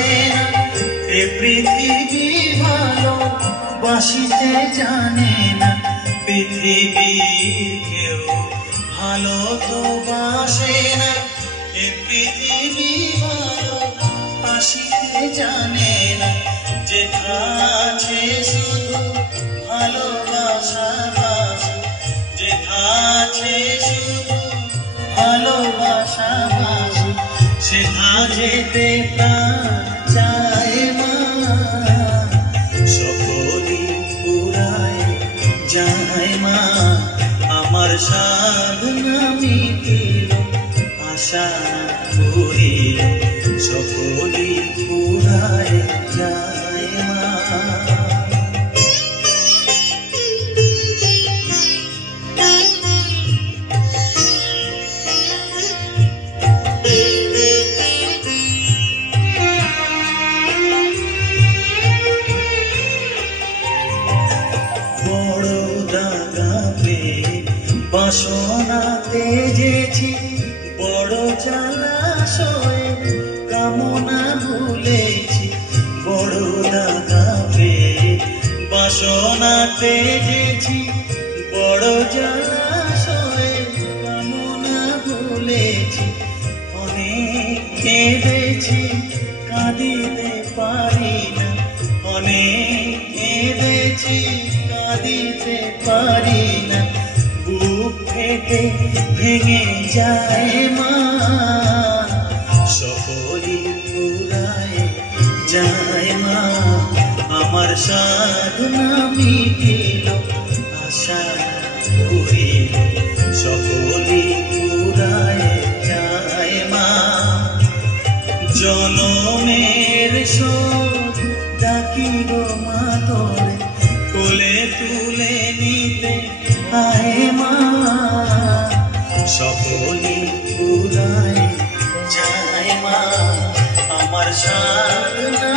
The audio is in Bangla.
বাসে না এ পৃথিবী ভালোবাসিতে জানে না পৃথিবীর কেউ ভালো তো বাসে না এ পৃথিবী ভালোবাসিতে জানে না যেথা আছে শুধু ভালোবাসা বাসা যেথা আছে শুধু ভালোবাসা বাসা সেথা যেতে প্রাণ চায় মা সকলই পুরায় যায় মা আমার সাধনা মিটিল আশা করিল সকলই পুরায় যায় মা বাসনা তেজেছি বড় জলাশয়ে কামনা ভুলেছি বড় দাগা পেয়ে বাসনা তেজেছি বড় জলাশয়ে কামনা ভুলেছি অনেক কেঁদেছি কাঁদিতে পারি না অনেক কেঁদেছি কাঁদিতে পারি না বুক ফেটে ভেঙে যায় মা সকলই পুরায় যায় মা আমার সাধনা মিটিল আশা করিল সকলই পুরায় যায় মা জনমের শোধ ডাকিব মা তোরে কোলে তুলে নিতে আয় মা সকলই পুরায় যায় মা আমার সাধনা